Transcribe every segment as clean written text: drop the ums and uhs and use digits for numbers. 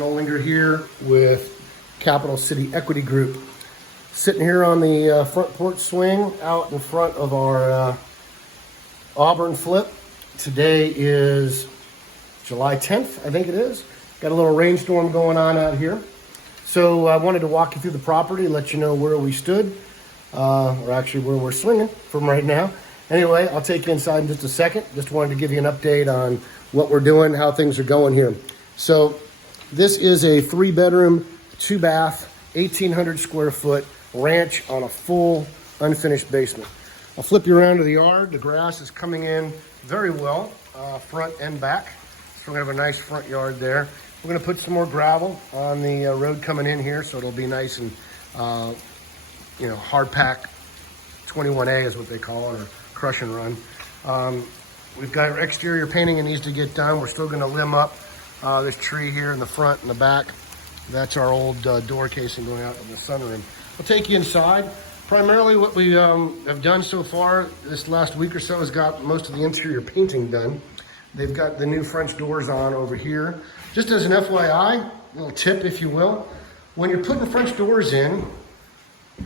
Olinger here with Capital City Equity Group. Sitting here on the front porch swing out in front of our Auburn Flip. Today is July 10th, I think it is. Got a little rainstorm going on out here. So I wanted to walk you through the property, let you know where we stood, or actually where we're swinging from right now. Anyway, I'll take you inside in just a second. Just wanted to give you an update on what we're doing, how things are going here. So this is a 3-bedroom, 2-bath, 1,800 square foot ranch on a full unfinished basement. I'll flip you around to the yard. The grass is coming in very well, front and back. So we're gonna have a nice front yard there. We're gonna put some more gravel on the road coming in here, so it'll be nice and, hard pack. 21A is what they call it, or crush and run. We've got our exterior painting that needs to get done. We're still gonna limb up this tree here in the front and the back. That's our old door casing going out in the sunroom. I'll take you inside. Primarily what we have done so far this last week or so is got most of the interior painting done. They've got the new French doors on over here. Just as an FYI, little tip if you will, when you're putting French doors in,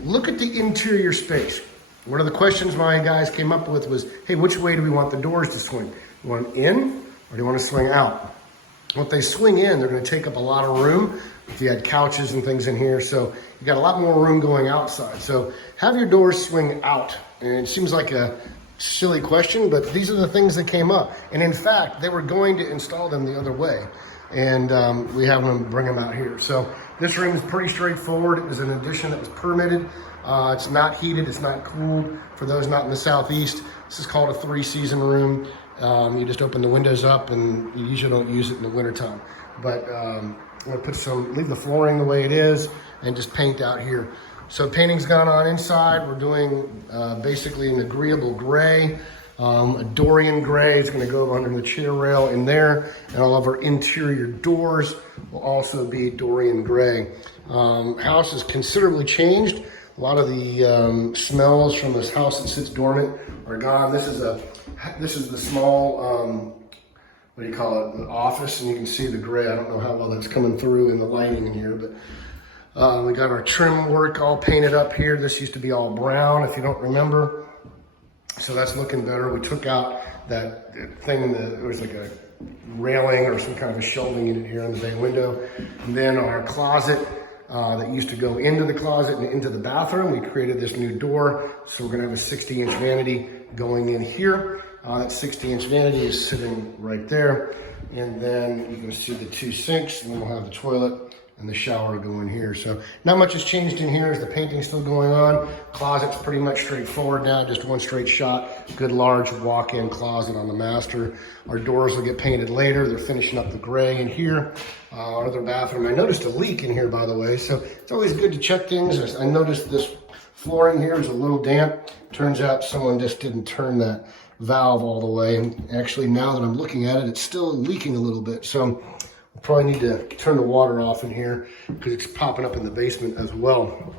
look at the interior space. One of the questions my guys came up with was, hey, which way do we want the doors to swing? You want them in or do you want to swing out? Well, if they swing in, they're going to take up a lot of room. If you had couches and things in here, so you got a lot more room going outside. So have your doors swing out. And it seems like a silly question, but these are the things that came up. And in fact, they were going to install them the other way. And we have them bring them out here. So this room is pretty straightforward. It was an addition that was permitted. It's not heated, it's not cooled. For those not in the Southeast, this is called a 3-season room. You just open the windows up and you usually don't use it in the wintertime. But I'm gonna leave the flooring the way it is and just paint out here. So painting's gone on inside. We're doing basically an agreeable gray, a Dorian gray. It's gonna go under the chair rail in there. And all of our interior doors will also be Dorian gray. House is considerably changed. A lot of the smells from this house that sits dormant are gone. This is the small, what do you call it, the office, and you can see the gray. I don't know how well that's coming through in the lighting in here, but we got our trim work all painted up here. This used to be all brown, if you don't remember. So that's looking better. We took out that thing that it was like a railing or some kind of a shelving unit here in the bay window. And then our closet that used to go into the closet and into the bathroom, we created this new door. So we're gonna have a 60-inch vanity going in here. That 60-inch vanity is sitting right there. And then you can see the 2 sinks, and then we'll have the toilet and the shower go in here. So not much has changed in here as the painting's still going on. Closet's pretty much straightforward now, just one straight shot. Good large walk-in closet on the master. Our doors will get painted later. They're finishing up the gray in here. Our other bathroom, I noticed a leak in here, by the way. So it's always good to check things. I noticed this flooring here is a little damp. Turns out someone just didn't turn that valve all the way. And actually now that I'm looking at it, it's still leaking a little bit. So we'll probably need to turn the water off in here because it's popping up in the basement as well.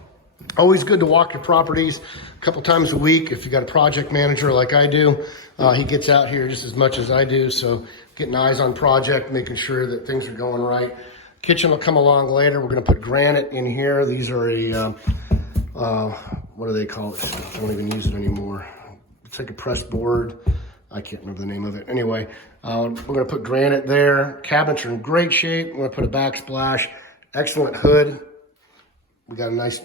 Always good to walk your properties a couple times a week. If you got a project manager like I do, he gets out here just as much as I do. So getting eyes on project, making sure that things are going right. Kitchen will come along later. We're going to put granite in here. These are what do they call it? I don't even use it anymore. It's like a pressed board. I can't remember the name of it. Anyway, we're gonna put granite there. Cabinets are in great shape. We're gonna put a backsplash. Excellent hood. We got a nice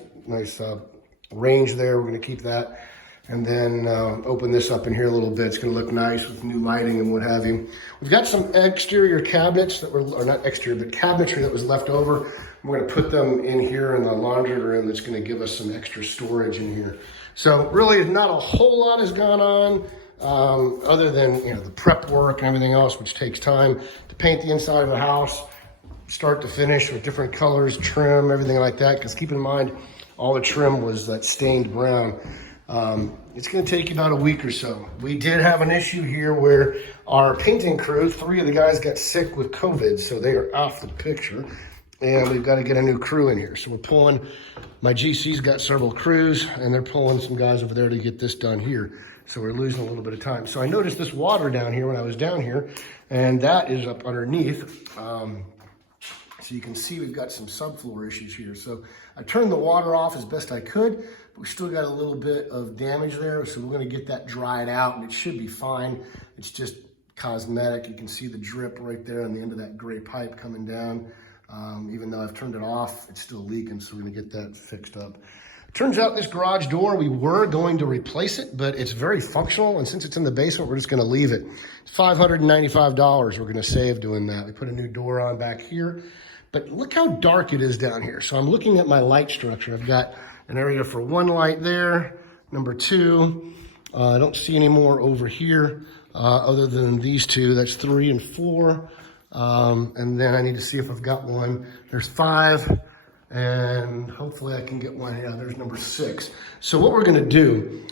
range there. We're gonna keep that. And then open this up in here a little bit. It's gonna look nice with new lighting and what have you. We've got some exterior cabinets that were, or not exterior, but cabinetry that was left over. We're gonna put them in here in the laundry room. That's gonna give us some extra storage in here. So really not a whole lot has gone on other than the prep work and everything else, which takes time to paint the inside of the house, start to finish with different colors, trim, everything like that. Because keep in mind, all the trim was that stained brown. It's gonna take about a week or so. We did have an issue here where our painting crew, 3 of the guys got sick with COVID, so they are off the picture. And we've got to get a new crew in here. So we're pulling, my GC's got several crews, and they're pulling some guys over there to get this done here. So we're losing a little bit of time. So I noticed this water down here when I was down here, and that is up underneath. So you can see we've got some subfloor issues here. So I turned the water off as best I could, but we still got a little bit of damage there. So we're gonna get that dried out and it should be fine. It's just cosmetic. You can see the drip right there on the end of that gray pipe coming down. Even though I've turned it off, it's still leaking, so we're gonna get that fixed up. Turns out this garage door, we were going to replace it, but it's very functional, and since it's in the basement, we're just gonna leave it. It's $595 we're gonna save doing that. We put a new door on back here, but look how dark it is down here. So I'm looking at my light structure. I've got an area for one light there, number two. I don't see any more over here other than these two. That's 3 and 4. And then I need to see if I've got one. There's 5. And hopefully I can get one. Yeah, there's number 6. So what we're gonna do,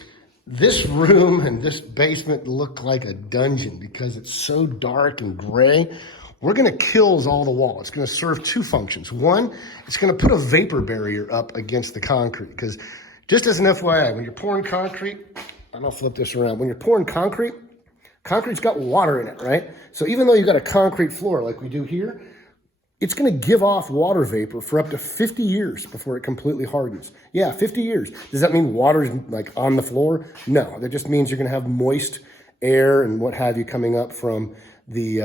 this room and this basement look like a dungeon because it's so dark and gray. We're gonna kill all the wall. It's gonna serve 2 functions. One, it's gonna put a vapor barrier up against the concrete, because just as an FYI, when you're pouring concrete, and I'll flip this around. When you're pouring concrete, concrete's got water in it, right? So even though you've got a concrete floor like we do here, it's gonna give off water vapor for up to 50 years before it completely hardens. Yeah, 50 years. Does that mean water's like on the floor? No, that just means you're gonna have moist air and what have you coming up from the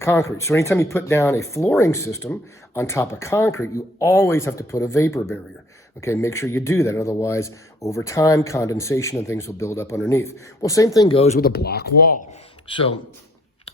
concrete. So anytime you put down a flooring system on top of concrete, you always have to put a vapor barrier. Okay, make sure you do that. Otherwise, over time, condensation and things will build up underneath. Well, same thing goes with a block wall. So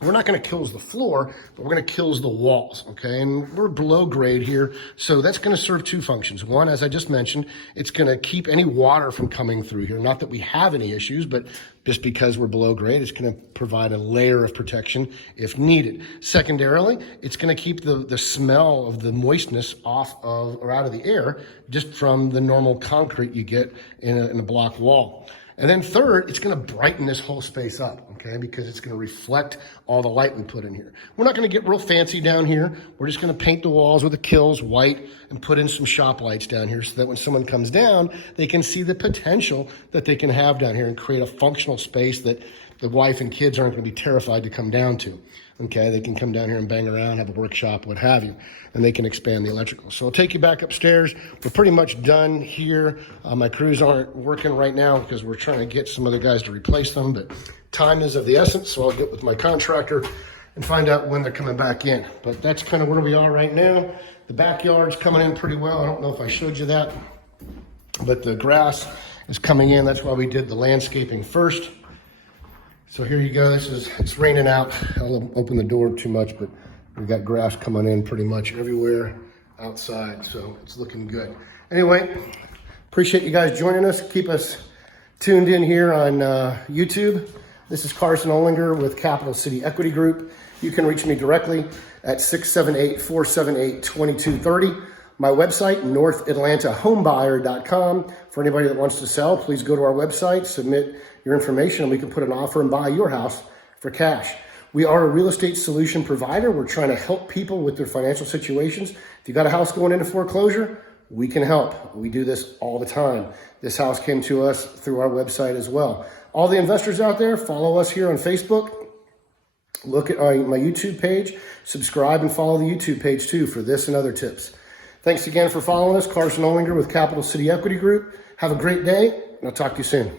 we're not gonna kill the floor, but we're gonna kill the walls, okay? And we're below grade here, so that's gonna serve 2 functions. One, as I just mentioned, it's gonna keep any water from coming through here. Not that we have any issues, but just because we're below grade, it's gonna provide a layer of protection if needed. Secondarily, it's gonna keep the smell of the moistness off of, or out of the air, just from the normal concrete you get in a block wall. And then third, it's gonna brighten this whole space up, okay? Because it's gonna reflect all the light we put in here. We're not gonna get real fancy down here. We're just gonna paint the walls with the Kills white and put in some shop lights down here so that when someone comes down, they can see the potential that they can have down here and create a functional space that the wife and kids aren't gonna be terrified to come down to. Okay, they can come down here and bang around, have a workshop, what have you, and they can expand the electrical. So I'll take you back upstairs. We're pretty much done here. My crews aren't working right now because we're trying to get some other guys to replace them, but time is of the essence, so I'll get with my contractor and find out when they're coming back in. But that's kind of where we are right now. The backyard's coming in pretty well. I don't know if I showed you that, but the grass is coming in. That's why we did the landscaping first. So here you go. It's raining out. I'll open the door too much, but we've got grass coming in pretty much everywhere outside. So it's looking good. Anyway, appreciate you guys joining us. Keep us tuned in here on YouTube. This is Carson Olinger with Capital City Equity Group. You can reach me directly at 678-478-2230. My website, NorthAtlantaHomebuyer.com. For anybody that wants to sell, please go to our website, submit your information, and we can put an offer and buy your house for cash. We are a real estate solution provider. We're trying to help people with their financial situations. If you got a house going into foreclosure, we can help. We do this all the time. This house came to us through our website as well. All the investors out there, follow us here on Facebook. Look at my YouTube page. Subscribe and follow the YouTube page too for this and other tips. Thanks again for following us. Carson Olinger with Capital City Equity Group. Have a great day, and I'll talk to you soon.